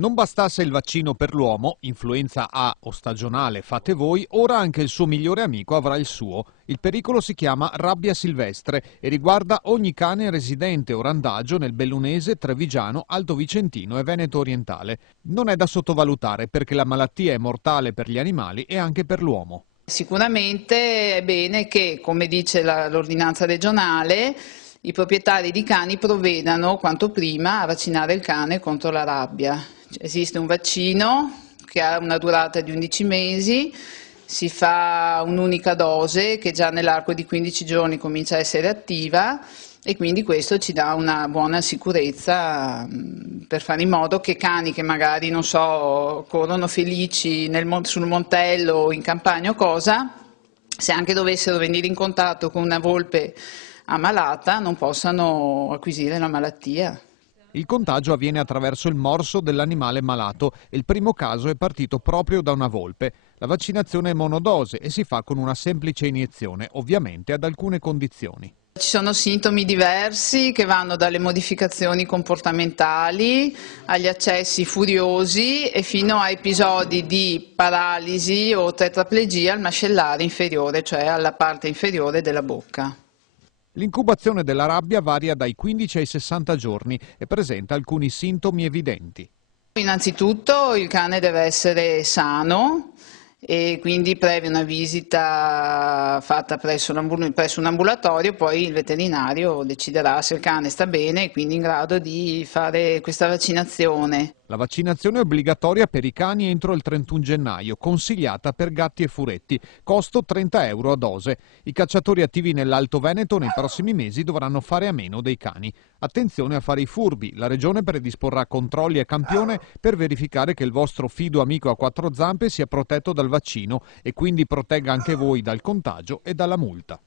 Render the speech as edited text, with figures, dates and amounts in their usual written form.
Non bastasse il vaccino per l'uomo, influenza A o stagionale fate voi, ora anche il suo migliore amico avrà il suo. Il pericolo si chiama rabbia silvestre e riguarda ogni cane residente o randagio nel Bellunese, Trevigiano, Alto Vicentino e Veneto orientale. Non è da sottovalutare perché la malattia è mortale per gli animali e anche per l'uomo. Sicuramente è bene che, come dice l'ordinanza regionale, i proprietari di cani provvedano quanto prima a vaccinare il cane contro la rabbia. Esiste un vaccino che ha una durata di 11 mesi, si fa un'unica dose che già nell'arco di 15 giorni comincia a essere attiva e quindi questo ci dà una buona sicurezza per fare in modo che cani che magari, non so, corrono felici sul montello o in campagna o cosa, se anche dovessero venire in contatto con una volpe ammalata non possano acquisire la malattia. Il contagio avviene attraverso il morso dell'animale malato e il primo caso è partito proprio da una volpe. La vaccinazione è monodose e si fa con una semplice iniezione, ovviamente ad alcune condizioni. Ci sono sintomi diversi che vanno dalle modificazioni comportamentali agli accessi furiosi e fino a episodi di paralisi o tetraplegia al mascellare inferiore, cioè alla parte inferiore della bocca. L'incubazione della rabbia varia dai 15 ai 60 giorni e presenta alcuni sintomi evidenti. Innanzitutto il cane deve essere sano e quindi previa una visita fatta presso un ambulatorio, poi il veterinario deciderà se il cane sta bene e quindi in grado di fare questa vaccinazione. La vaccinazione è obbligatoria per i cani entro il 31 gennaio, consigliata per gatti e furetti, costo 30 euro a dose. I cacciatori attivi nell'Alto Veneto nei prossimi mesi dovranno fare a meno dei cani. Attenzione a fare i furbi, la Regione predisporrà controlli a campione per verificare che il vostro fido amico a quattro zampe sia protetto dal vaccino e quindi protegga anche voi dal contagio e dalla multa.